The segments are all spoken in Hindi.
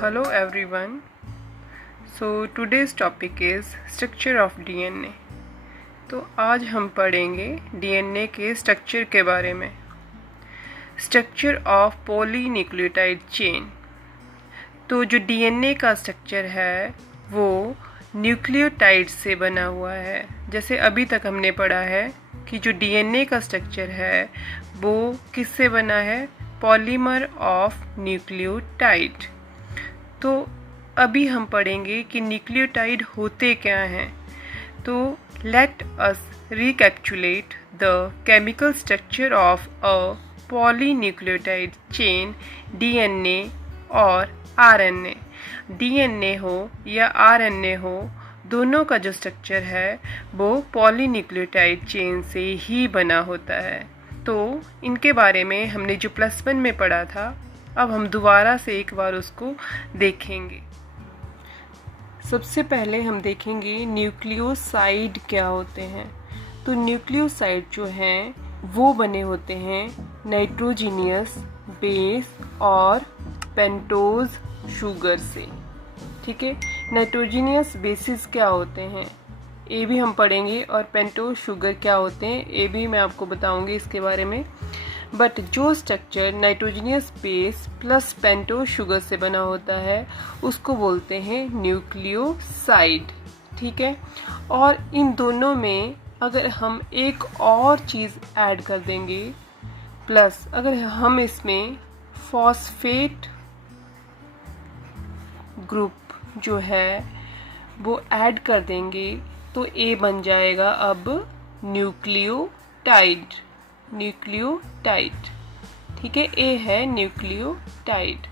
Hello everyone. So today's topic is structure of DNA. तो आज हम पढ़ेंगे DNA के स्ट्रक्चर के बारे में। Structure of polynucleotide chain. तो जो DNA का स्ट्रक्चर है वो न्यूक्लियोटाइड से बना हुआ है। जैसे अभी तक हमने पढ़ा है कि जो DNA का स्ट्रक्चर है वो किससे बना है? Polymer of nucleotide. तो अभी हम पढ़ेंगे कि न्यूक्लियोटाइड होते क्या हैं। तो let us recapitulate the chemical structure of a polynucleotide chain DNA और आरएनए। डीएनए हो या आरएनए हो, दोनों का जो स्ट्रक्चर है वो पॉलीन्यूक्लियोटाइड चेन से ही बना होता है। तो इनके बारे में हमने जो +1 में पढ़ा था, अब हम दोबारा से एक बार उसको देखेंगे। सबसे पहले हम देखेंगे न्यूक्लियोसाइड क्या होते हैं। तो न्यूक्लियोसाइड जो हैं वो बने होते हैं नाइट्रोजीनियस बेस और पेंटोज शुगर से। ठीक है, नाइट्रोजीनियस बेसिस क्या होते हैं ये भी हम पढ़ेंगे, और पेंटोज शुगर क्या होते हैं ये भी मैं आपको बताऊंगी इसके बारे में। बट जो structure nitrogenous base plus pentose sugar से बना होता है उसको बोलते हैं न्यूक्लियोसाइड। ठीक है, और इन दोनों में अगर हम एक और चीज़ ऐड कर देंगे, प्लस अगर हम इसमें फॉस्फेट ग्रुप जो है वो ऐड कर देंगे तो ए बन जाएगा अब न्यूक्लियोटाइड। न्यूक्लियोटाइड, ठीक है, ए है न्यूक्लियोटाइड।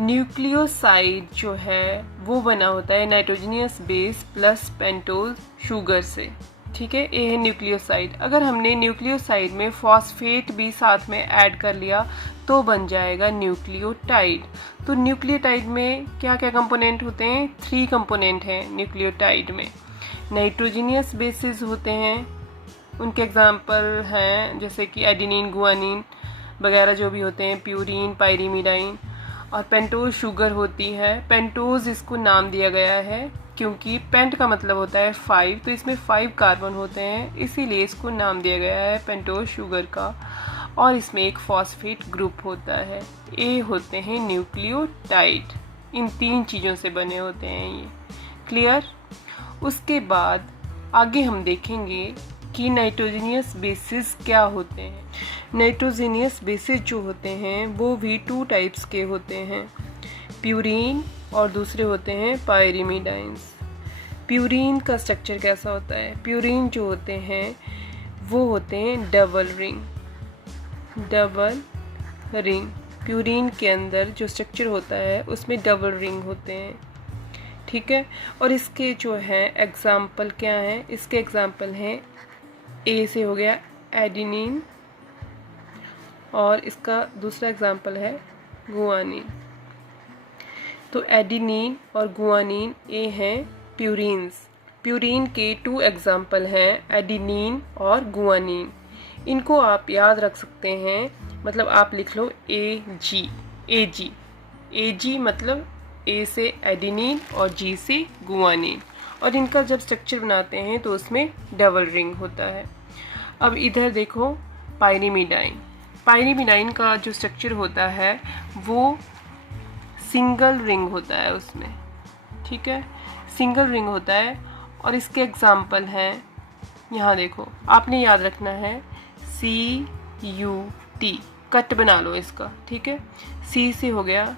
न्यूक्लियोसाइड जो है वो बना होता है nitrogenous base plus pentose sugar से। ठीक है, ए है न्यूक्लियोसाइड। अगर हमने न्यूक्लियोसाइड में फॉस्फेट भी साथ में ऐड कर लिया तो बन जाएगा न्यूक्लियोटाइड। तो न्यूक्लियोटाइड में क्या क्या कंपोनेंट होते हैं? 3 कंपोनेंट हैं न्यूक्लियोटाइड में। नाइट्रोजीनियस बेसिस होते हैं, उनके एग्जाम्पल हैं जैसे कि एडिनिन, गुआनिन वगैरह जो भी होते हैं, प्यूरीन, पायरीमिडाइन। और पेंटोज शुगर होती है। पेंटोज इसको नाम दिया गया है क्योंकि पेंट का मतलब होता है 5, तो इसमें 5 कार्बन होते हैं, इसीलिए इसको नाम दिया गया है पेंटोज शुगर का। और इसमें एक फॉस्फेट ग्रुप होता है। ए होते हैं न्यूक्लियोटाइड। इन 3 चीज़ों से बने होते हैं ये। क्लियर? उसके बाद आगे हम देखेंगे कि नाइट्रोजीनियस बेसिस क्या होते हैं। नाइट्रोजीनियस बेसिस जो होते हैं वो भी 2 टाइप्स के होते हैं, प्यूरीन और दूसरे होते हैं पायरीमिडाइंस। प्यूरीन का स्ट्रक्चर कैसा होता है? प्यूरीन जो होते हैं वो होते हैं डबल रिंग। प्यूरीन के अंदर जो स्ट्रक्चर होता है उसमें डबल रिंग होते हैं। ठीक है, और इसके जो है एग्जाम्पल क्या हैं? इसके एग्जाम्पल हैं, ए से हो गया एडिनिन, और इसका दूसरा एग्जाम्पल है गुआनिन। तो एडिनिन और गुआनिन ए हैं प्यूरीन्स। प्यूरीन के 2 एग्जाम्पल हैं, एडिनिन और गुआनिन। इनको आप याद रख सकते हैं, मतलब आप लिख लो AG मतलब ए से एडिनिन और जी से गुआनिन। और इनका जब स्ट्रक्चर बनाते हैं तो उसमें डबल रिंग होता है। अब इधर देखो पायरीमिडाइन। पायरीमिडाइन का जो स्ट्रक्चर होता है वो सिंगल रिंग होता है उसमें। ठीक है, सिंगल रिंग होता है। और इसके एग्जाम्पल हैं, यहाँ देखो आपने याद रखना है CUT, कट बना लो इसका। ठीक है, C से हो गया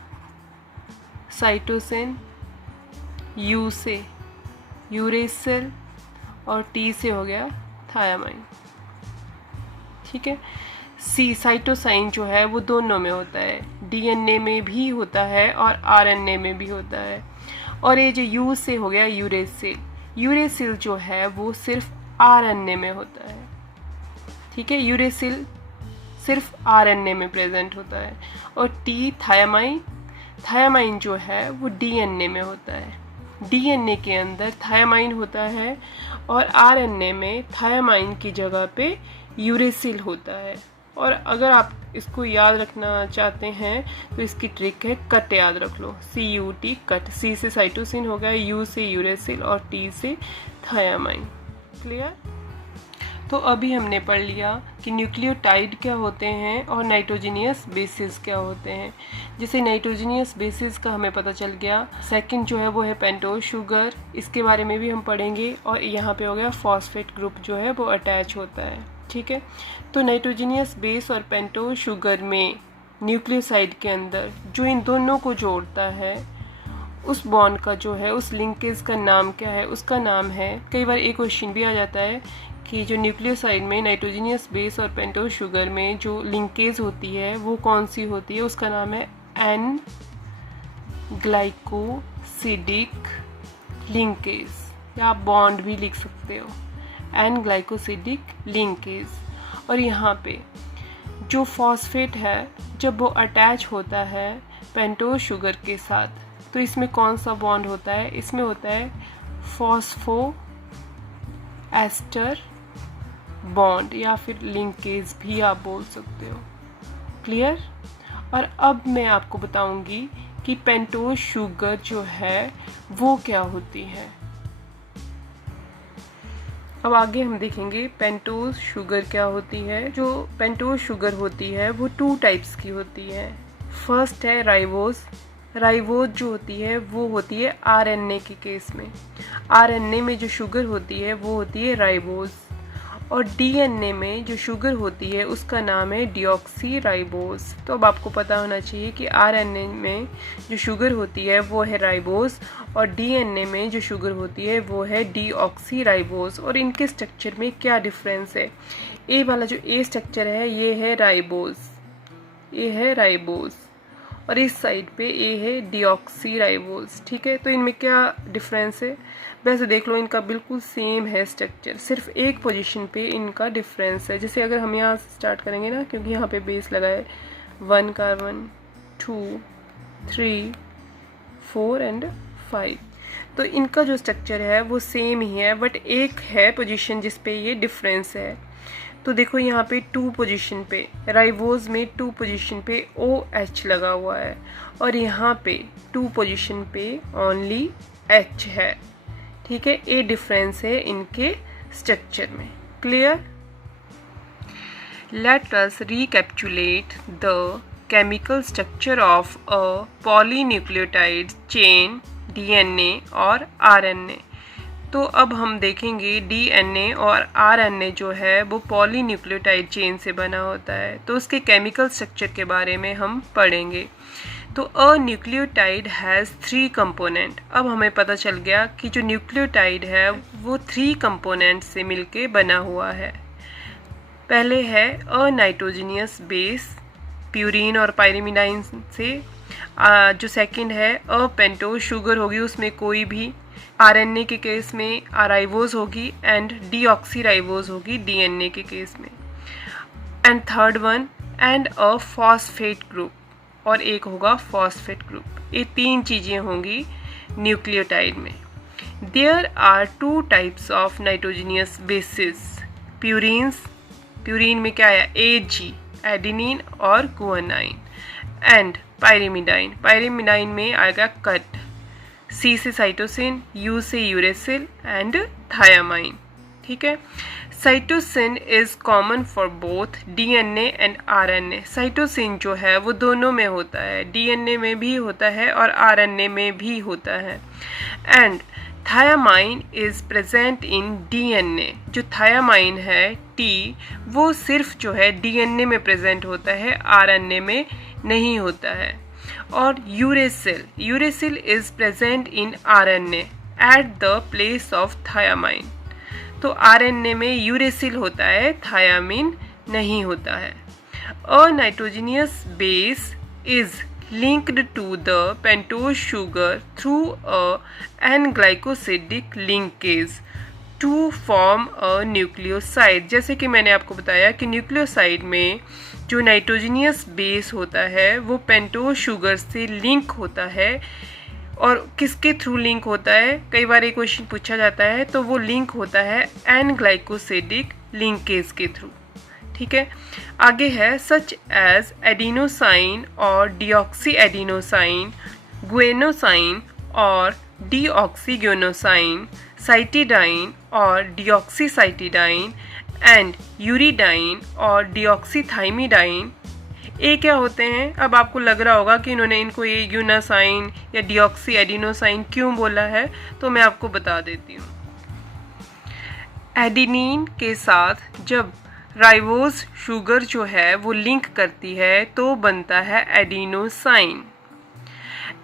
साइटोसिन, U से यूरेसिल, और T से हो गया थायामाइन। ठीक है, सी साइटोसाइन जो है वो दोनों में होता है, DNA में भी होता है और RNA में भी होता है। और ये जो U से हो गया यूरेसिल, यूरेसिल जो है वो सिर्फ RNA में होता है। ठीक है, यूरेसिल सिर्फ RNA में प्रेजेंट होता है। और T थायामाइन, थायामाइन जो है वो DNA में होता है। DNA के अंदर थायामाइन होता है और RNA में थायामाइन की जगह पे यूरेसिल होता है। और अगर आप इसको याद रखना चाहते हैं तो इसकी ट्रिक है कट याद रख लो, CUT कट। C से साइटोसिन हो गया, U से यूरेसिल और T से थायामाइन। क्लियर? तो अभी हमने पढ़ लिया कि न्यूक्लियोटाइड क्या होते हैं और नाइट्रोजीनियस बेसिस क्या होते हैं। जैसे नाइट्रोजीनियस बेसिस का हमें पता चल गया। सेकंड जो है वो है पेंटोज शुगर, इसके बारे में भी हम पढ़ेंगे। और यहाँ पे हो गया फॉस्फेट ग्रुप जो है वो अटैच होता है। ठीक है, तो नाइट्रोजीनियस बेस और पेंटोज शुगर में न्यूक्लियोसाइड के अंदर जो इन दोनों को जोड़ता है उस बॉन्ड का जो है, उस लिंकेज का नाम क्या है? उसका नाम है, कई बार एक क्वेश्चन भी आ जाता है कि जो न्यूक्लियोसाइड में नाइट्रोजीनियस बेस और पेंटोज शुगर में जो लिंकेज होती है वो कौन सी होती है? उसका नाम है एन ग्लाइकोसिडिक लिंकेज, या आप बॉन्ड भी लिख सकते हो, एन ग्लाइकोसिडिक लिंकेज। और यहाँ पे जो फॉस्फेट है जब वो अटैच होता है पेंटोज शुगर के साथ तो इसमें कौन सा बॉन्ड होता है? इसमें होता है फॉस्फो एस्टर बॉन्ड, या फिर लिंकेज भी आप बोल सकते हो। क्लियर? और अब मैं आपको बताऊंगी कि पेंटोज शुगर जो है वो क्या होती है। अब आगे हम देखेंगे पेंटोज शुगर क्या होती है। जो पेंटोज शुगर होती है वो 2 टाइप्स की होती है। फर्स्ट है राइबोज। राइबोज जो होती है वो होती है RNA के केस में। RNA में जो शुगर होती है वो होती है राइबोज। और DNA में जो शुगर होती है उसका नाम है डिऑक्सी राइबोज। तो अब आपको पता होना चाहिए कि RNA में जो शुगर होती है वो है राइबोज और DNA में जो शुगर होती है वो है डिऑक्सी राइबोज। और इनके स्ट्रक्चर में क्या डिफरेंस है? ए वाला जो A स्ट्रक्चर है ये है राइबोज, ये है राइबोज, और इस साइड पे ए है डिऑक्सी राइबोज। ठीक है, तो इनमें क्या डिफरेंस है? वैसे देख लो इनका बिल्कुल सेम है स्ट्रक्चर, सिर्फ एक पोजीशन पे इनका डिफरेंस है। जैसे अगर हम यहाँ से स्टार्ट करेंगे ना, क्योंकि यहाँ पे बेस लगा है 1 कार्बन 2 3 4 एंड 5, तो इनका जो स्ट्रक्चर है वो सेम ही है, बट एक है पोजीशन जिस पे ये डिफरेंस है। तो देखो यहाँ पे 2 पोजीशन पे, राइबोज में 2 पोजीशन पे OH लगा हुआ है और यहाँ पे 2 पोजीशन पे ओनली H है। ठीक है, ये डिफरेंस है इनके स्ट्रक्चर में। Clear? Let us recapitulate the chemical structure of a polynucleotide chain DNA और RNA। तो अब हम देखेंगे DNA और RNA जो है वो पॉलीन्यूक्लियोटाइड चेन से बना होता है, तो उसके केमिकल स्ट्रक्चर के बारे में हम पढ़ेंगे। तो अ न्यूक्लियोटाइड हैज़ 3 कंपोनेंट। अब हमें पता चल गया कि जो न्यूक्लियोटाइड है वो 3 कंपोनेंट से मिलके बना हुआ है। पहले है अ नाइट्रोजीनियस बेस, प्यूरीन और पायरिमिडाइन से। जो सेकंड है अ पेंटोज शुगर होगी, उसमें कोई भी, RNA के केस में राइबोज होगी एंड डीऑक्सी राइबोज होगी DNA के केस में। And third one and a phosphate group, और एक होगा फॉस्फेट ग्रुप। ये 3 चीज़ें होंगी न्यूक्लियोटाइड में। There are 2 types of nitrogenous bases, purines, purine में क्या है AG, एडेनिन और गुआनाइन, एंड पायरिमिडाइन, पायरिमिडाइन में आएगा कट, C से साइटोसिन, U से यूरेसिल एंड थायामाइन। ठीक है, cytosine is common for both DNA and RNA। Cytosine जो है वो दोनों में होता है, DNA में भी होता है और RNA में भी होता है। And thiamine is present in DNA। जो थायामाइन है T वो सिर्फ जो है DNA में प्रेजेंट होता है, RNA में नहीं होता है। और uracil, uracil is present in RNA at the place of thymine. तो RNA में यूरेसिल होता है, थायामीन नहीं होता है। A nitrogenous base is linked to the pentose sugar through a N-glycosidic linkage to form a nucleoside। जैसे कि मैंने आपको बताया कि न्यूक्लियोसाइड में जो नाइट्रोजीनियस बेस होता है वो पेंटोज शुगर से लिंक होता है। और किसके थ्रू लिंक होता है? कई बार एक क्वेश्चन पूछा जाता है, तो वो लिंक होता है N-ग्लाइकोसिडिक लिंकेज के थ्रू। ठीक है। आगे है सच एज एडिनोसाइन और डीऑक्सी एडिनोसाइन, गुएनोसाइन और डीऑक्सीगुएनोसाइन, साइटिडाइन और डीऑक्सीसाइटिडाइन एंड यूरिडाइन और डीऑक्सीथाइमिडाइन। ये क्या होते हैं? अब आपको लग रहा होगा कि इन्होंने इनको ये यूनासाइन या डीऑक्सी एडिनोसाइन क्यों बोला है, तो मैं आपको बता देती हूँ। एडिनिन के साथ जब राइबोज शुगर जो है वो लिंक करती है तो बनता है एडिनोसाइन।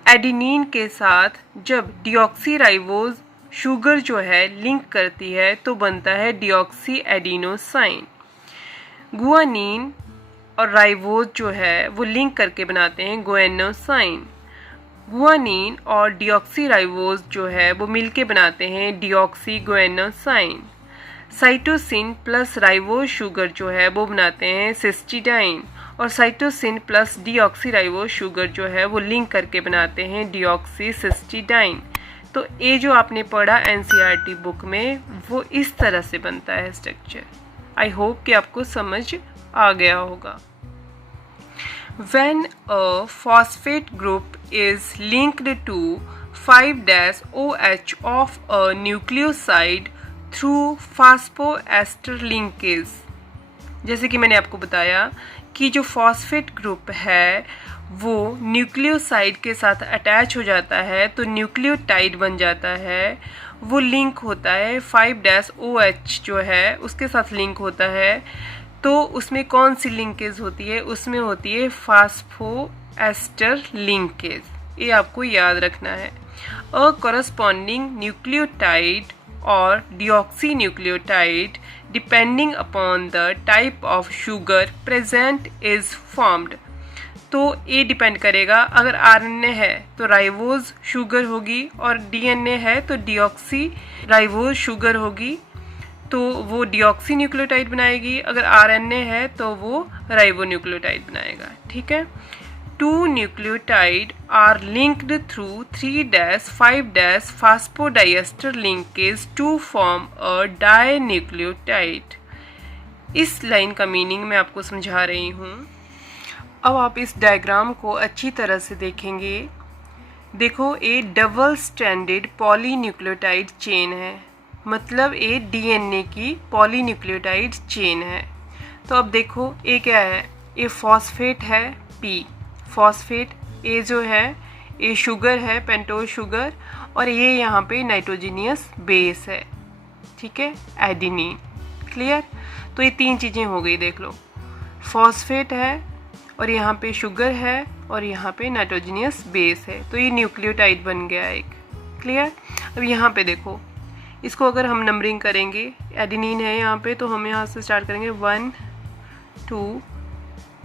एडिनिन के साथ जब डीऑक्सी राइबोज शुगर जो है लिंक करती है तो बनता है डीऑक्सी एडिनोसाइन। गुआनिन और राइबोज जो है वो लिंक करके बनाते हैं गुएनोसाइन। गुआनिन और डीऑक्सी राइबोज जो है वो मिलके बनाते हैं deoxy guanosine. Cytosine plus ribose sugar जो है वो बनाते हैं सिस्टीडाइन और cytosine plus deoxy ribose sugar जो है वो लिंक करके बनाते हैं डीऑक्सी सिस्टीडाइन। तो ये जो आपने पढ़ा एनसीईआरटी बुक में वो इस तरह से बनता है स्ट्रक्चर। आई होप कि आपको समझ आ गया होगा। When a phosphate group is linked to 5-OH of a nucleoside through phosphoester linkage, जैसे कि मैंने आपको बताया कि जो फॉस्फेट ग्रुप है वो न्यूक्लियोसाइड के साथ अटैच हो जाता है तो न्यूक्लियोटाइड बन जाता है। वो लिंक होता है 5-OH जो है उसके साथ लिंक होता है। तो उसमें कौन सी लिंकेज होती है? उसमें होती है फास्फोएस्टर लिंकेज। ये आपको याद रखना है। अ कॉरस्पॉन्डिंग न्यूक्लियोटाइड और deoxy nucleotide depending upon the type of sugar present is formed. तो ये डिपेंड करेगा, अगर आरएनए है तो राइबोज शुगर होगी और डीएनए है तो डीऑक्सी राइबोज शुगर होगी, तो वो डीऑक्सी न्यूक्लियोटाइड बनाएगी। अगर आरएनए है तो वो राइबो न्यूक्लियोटाइड बनाएगा। ठीक है। 2 nucleotide are linked through 3-5- phosphodiester linkage to form a di nucleotide. इस लाइन का मीनिंग मैं आपको समझा रही हूँ। अब आप इस डायग्राम को अच्छी तरह से देखेंगे। देखो, ये डबल स्ट्रैंडेड पॉलीन्यूक्लियोटाइड चेन है, मतलब ये डीएनए की पॉलीन्यूक्लियोटाइड चेन है। तो अब देखो ये क्या है? ये फॉस्फेट है पी, फॉस्फेट। ये जो है ये शुगर है, पेंटोज शुगर, और ये यहाँ पे नाइट्रोजिनियस बेस है। ठीक है, एडिनिन। क्लियर? तो ये 3 चीज़ें हो गई। देख लो, फॉस्फेट है और यहाँ पे शुगर है और यहाँ पे नाइट्रोजिनियस बेस है, तो ये न्यूक्लियोटाइड बन गया एक। क्लियर? अब यहाँ पे देखो, इसको अगर हम नंबरिंग करेंगे, एडिनिन है यहाँ पे, तो हम यहाँ से स्टार्ट करेंगे 1 2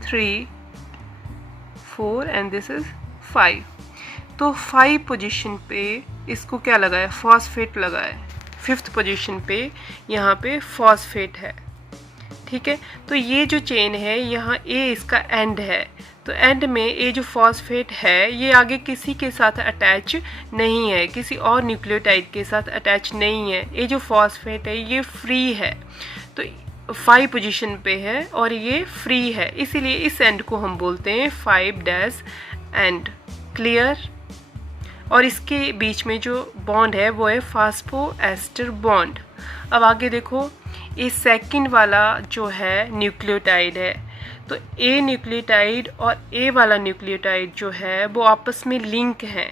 3 4 एंड दिस इज 5। तो 5 पोजीशन पे इसको क्या लगा है? फॉस्फेट लगा है। 5th पोजीशन पे यहाँ पे फॉस्फेट है। ठीक है, तो ये जो चेन है यहाँ ए इसका एंड है, तो एंड में ये जो फॉस्फेट है ये आगे किसी के साथ अटैच नहीं है, किसी और न्यूक्लियोटाइड के साथ अटैच नहीं है। ये जो फॉस्फेट है ये फ्री है, तो 5 पोजीशन पे है और ये फ्री है, इसीलिए इस एंड को हम बोलते हैं 5- एंड। क्लियर? और इसके बीच में जो बॉन्ड है वो है फास्फोएस्टर बॉन्ड। अब आगे देखो, ये सेकंड वाला जो है न्यूक्लियोटाइड है, तो ए न्यूक्लियोटाइड और ए वाला न्यूक्लियोटाइड जो है वो आपस में लिंक हैं।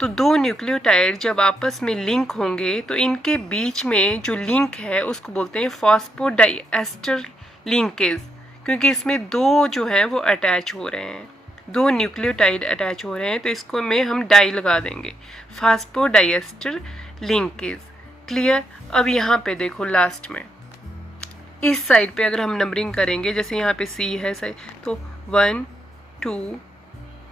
तो 2 न्यूक्लियोटाइड जब आपस में लिंक होंगे तो इनके बीच में जो लिंक है उसको बोलते हैं फॉस्फोडाइएस्टर लिंकेज, क्योंकि इसमें 2 जो हैं वो अटैच हो रहे हैं, 2 न्यूक्लियोटाइड अटैच हो रहे हैं, तो इसको में हम डाई लगा देंगे, फास्फोडाइएस्टर लिंकेज। क्लियर? अब यहाँ पे देखो, लास्ट में इस साइड पे अगर हम नंबरिंग करेंगे, जैसे यहाँ पे सी है सही, तो 1 2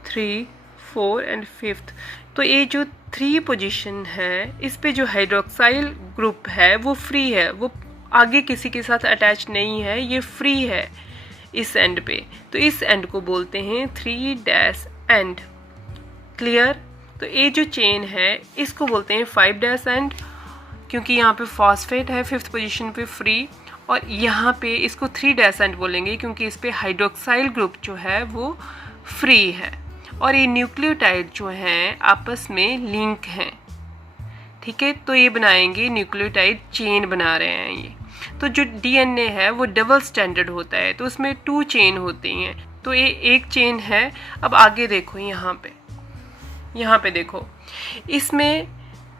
3 4 एंड 5th। तो ये जो 3 पोजीशन है इस पे जो हाइड्रोक्साइल ग्रुप है वो फ्री है, वो आगे किसी के साथ अटैच नहीं है, ये फ्री है इस एंड पे, तो इस एंड को बोलते हैं 3- एंड। क्लियर? तो ये जो चेन है इसको बोलते हैं 5- एंड, क्योंकि यहाँ पे फॉस्फेट है 5th पोजीशन पे फ्री, और यहाँ पे इसको 3 डैश एंड बोलेंगे क्योंकि इस पे हाइड्रोक्साइल ग्रुप जो है वो फ्री है और ये न्यूक्लियोटाइड जो हैं आपस में लिंक हैं। ठीक है, तो ये बनाएंगे न्यूक्लियोटाइड चेन बना रहे हैं ये। तो जो डीएनए है वो डबल स्टैंडर्ड होता है, तो उसमें 2 चेन होती हैं, तो ये एक चेन है। अब आगे देखो, यहाँ पे देखो, इसमें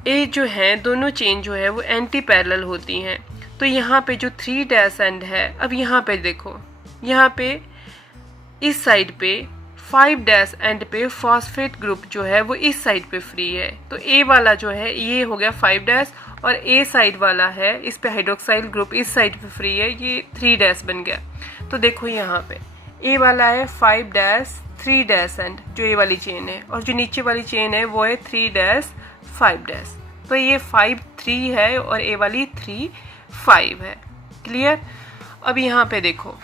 ये जो है दोनों चेन जो है वो एंटी पैरेलल होती हैं। तो यहाँ पे जो 3 डैश एंड है, अब यहाँ पे देखो, यहाँ पे इस साइड पे 5 डैश एंड पे फॉस्फेट ग्रुप जो है वो इस साइड पे फ्री है। तो ए वाला जो है ये हो गया 5 डैश और ए साइड वाला है, इस पे हाइड्रोक्साइल ग्रुप इस साइड पे फ्री है, ये 3 डैश बन गया। तो देखो यहाँ पे ए वाला है 5 डैश 3 डैश एंड जो ए वाली चेन है, और जो नीचे वाली चेन है वो है 3 डैश 5 डैश। तो ये 5 3 है और ए वाली 3 5 है। क्लियर। अब यहाँ पे देखो,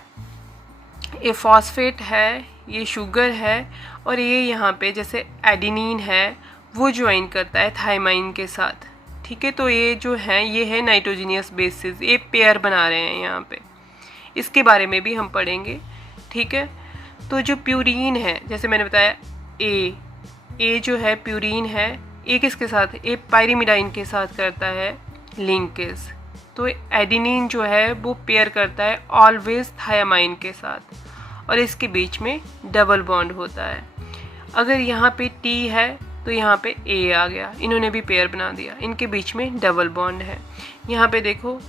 ये फॉस्फेट है, ये शुगर है, और ये यहाँ पे जैसे एडिनिन है वो ज्वाइन करता है थाइमाइन के साथ। ठीक है, तो ये जो है ये है नाइट्रोजिनियस बेसिस, ये पेयर बना रहे हैं यहाँ पे, इसके बारे में भी हम पढ़ेंगे। ठीक है, तो जो प्यूरीन है, जैसे मैंने बताया ए जो है प्यूरीन है, ए किसके साथ, ए पायरिमिडाइन के साथ करता है लिंकेज। तो एडिनिन जो है वो पेयर करता है ऑलवेज थायामाइन के साथ, और इसके बीच में डबल बॉन्ड होता है। अगर यहाँ पे टी है तो यहाँ पे ए आ गया, इन्होंने भी पेयर बना दिया, इनके बीच में डबल बॉन्ड है। यहाँ पे देखो,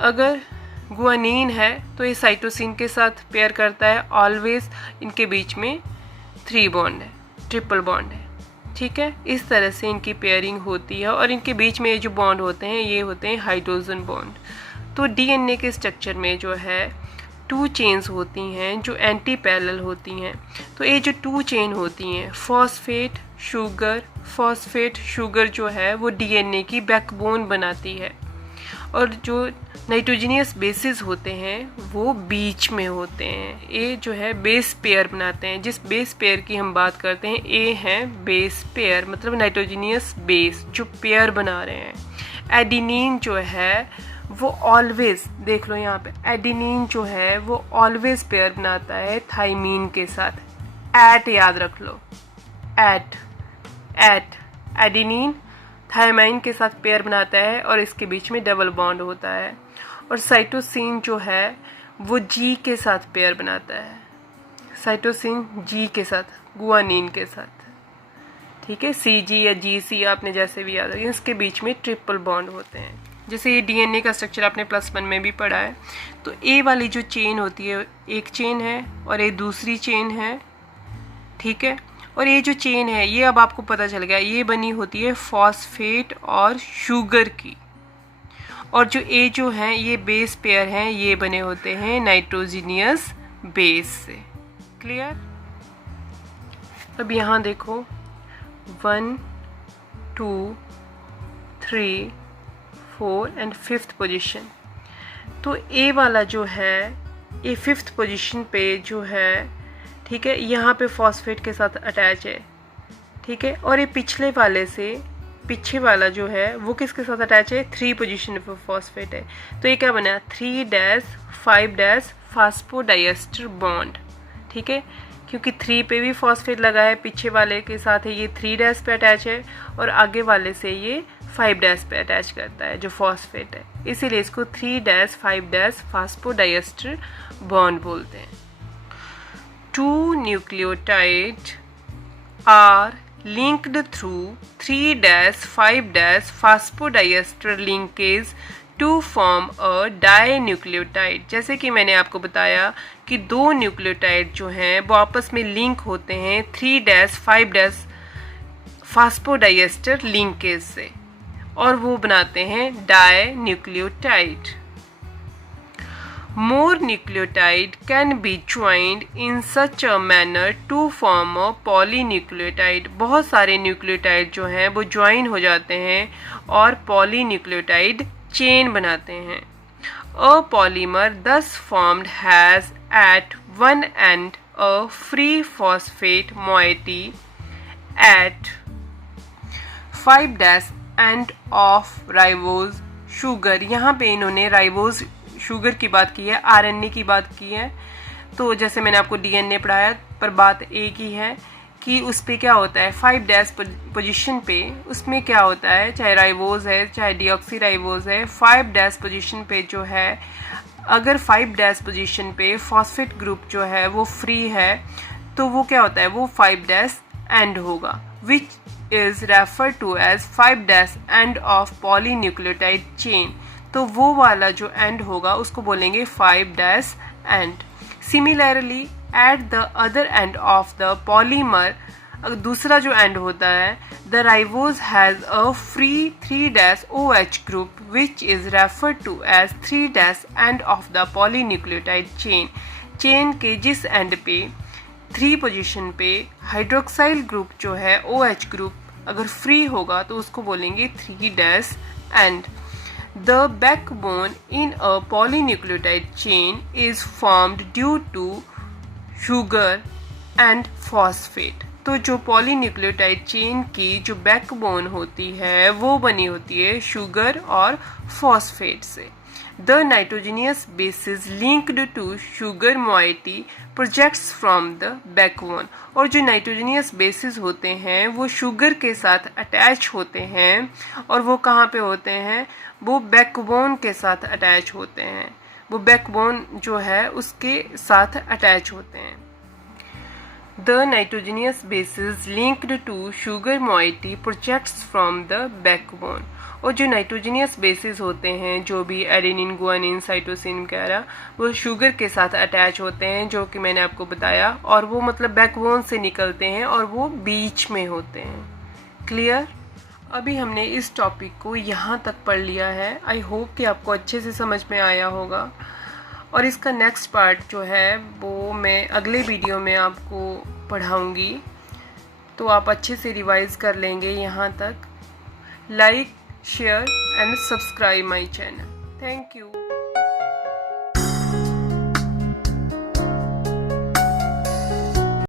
अगर गुआनिन है तो ये साइटोसिन के साथ पेयर करता है ऑलवेज, इनके बीच में 3 बॉन्ड है, ट्रिपल बॉन्ड है। ठीक है, इस तरह से इनकी पेयरिंग होती है, और इनके बीच में जो बॉन्ड होते हैं ये होते हैं हाइड्रोजन बॉन्ड। तो डीएनए के स्ट्रक्चर में जो है 2 चेन्स होती हैं जो एंटी पैरेलल होती हैं। तो ये जो 2 चेन होती हैं फॉस्फेट शुगर जो है वो डीएनए की बैकबोन बनाती है, और जो नाइट्रोजिनियस बेसिस होते हैं वो बीच में होते हैं। ए जो है बेस पेयर बनाते हैं, जिस बेस पेयर की हम बात करते हैं ए है बेस पेयर, मतलब नाइट्रोजिनियस बेस जो पेयर बना रहे हैं। एडिनिन जो है वो ऑलवेज, देख लो यहाँ पे, एडिनिन जो है वो ऑलवेज पेयर बनाता है थाइमीन के साथ। एट याद रख लो, एट एडिनिन थाइमाइन के साथ पेयर बनाता है और इसके बीच में डबल बॉन्ड होता है। और साइटोसिन जो है वो जी के साथ पेयर बनाता है, साइटोसिन जी के साथ, गुआनिन के साथ। ठीक है, सी जी या जी सी आपने जैसे भी याद रखिए, इसके बीच में ट्रिपल बॉन्ड होते हैं। जैसे ये डीएनए का स्ट्रक्चर आपने +1 में भी पढ़ा है। तो ए वाली जो चेन होती है एक चेन है और ये दूसरी चेन है। ठीक है, और ये जो चेन है ये अब आपको पता चल गया, ये बनी होती है फॉस्फेट और शुगर की, और जो ए जो हैं ये बेस पेयर हैं, ये बने होते हैं नाइट्रोजिनियस बेस से। क्लियर। अब यहाँ देखो 1 2 3 4 एंड 5th पोजीशन। तो ए वाला जो है ये 5th पोजीशन पे जो है, ठीक है, यहाँ पे फॉस्फेट के साथ अटैच है। ठीक है, और ये पिछले वाले से, पीछे वाला जो है वो किसके साथ अटैच है, 3 पोजीशन पे फॉस्फेट है। तो ये क्या बना, 3 डैश 5 डैश फास्फोडाइएस्टर बॉन्ड। ठीक है, क्योंकि 3 पे भी फॉस्फेट लगा है, पीछे वाले के साथ है ये 3 डैश पे अटैच है, और आगे वाले से ये 5 डैश पे अटैच करता है जो फॉस्फेट है, इसीलिए इसको 3 डैश 5 डैश फास्फोडाइएस्टर बॉन्ड बोलते हैं। 2 nucleotides are linked through 3 dash 5 dash phosphodiester linkage to form a dinucleotide। जैसे कि मैंने आपको बताया कि 2 न्यूक्लियोटाइड जो हैं वो आपस में लिंक होते हैं 3 डैश 5 डैश फास्फोडाइएस्टर लिंकेज से, और वो बनाते हैं dinucleotide. More nucleotide can be joined in such a manner to form a polynucleotide। बहुत सारे न्यूक्लियोटाइड जो हैं वो ज्वाइन हो जाते हैं और पॉलीन्यूक्लियोटाइड चेन बनाते हैं। A polymer thus formed has at one end a free phosphate moiety at 5' end of ribose sugar। यहाँ पे इन्होंने राइबोज शुगर की बात की है, आरएनए की बात की है। तो जैसे मैंने आपको डीएनए पढ़ाया, पर बात एक ही है कि उस पर क्या होता है 5' पोजीशन पे, उसमें क्या होता है, चाहे राइबोज है चाहे डीऑक्सीराइबोज है, 5' पोजीशन पे जो है, अगर 5' पोजीशन पे फॉस्फेट ग्रुप जो है वो फ्री है तो वो क्या होता है, वो 5' एंड होगा, which is refer to as 5' end of polynucleotide chain. तो वो वाला जो एंड होगा उसको बोलेंगे 5' end. Similarly at the other end of the polymer, दूसरा जो एंड होता है, the ribose has a free 3' OH group which is referred to as 3' end of the polynucleotide chain. Chain के जिस एंड पे 3 पोजीशन पे हाइड्रोक्साइल ग्रुप जो है OH ग्रुप अगर फ्री होगा तो उसको बोलेंगे 3' and. The backbone in a polynucleotide chain is formed due to sugar and phosphate। तो जो पॉलीन्यूक्लियोटाइड चेन की जो बैकबोन होती है वो बनी होती है शुगर और फॉस्फेट से। The nitrogenous bases linked to sugar moiety projects from the backbone। और जो नाइट्रोजनियस बेसिस होते हैं वो शुगर के साथ अटैच होते हैं, और वो कहाँ पे होते हैं, वो बैकबोन के साथ अटैच होते हैं, वो बैकबोन जो है उसके साथ अटैच होते हैं। The nitrogenous bases linked to sugar moiety projects from the backbone। और जो नाइट्रोजनियस बेसिस होते हैं, जो भी एडेनिन, गुआनिन, साइटोसिन वगैरह, वो शुगर के साथ अटैच होते हैं, जो कि मैंने आपको बताया, और वो मतलब बैकबोन से निकलते हैं और वो बीच में होते हैं। क्लियर? अभी हमने इस टॉपिक को यहाँ तक पढ़ लिया है। आई होप कि आपको अच्छे से समझ में आया होगा, और इसका नेक्स्ट पार्ट जो है वो मैं अगले वीडियो में आपको पढ़ाऊँगी, तो आप अच्छे से रिवाइज कर लेंगे यहाँ तक। Like, share and subscribe my channel. Thank you.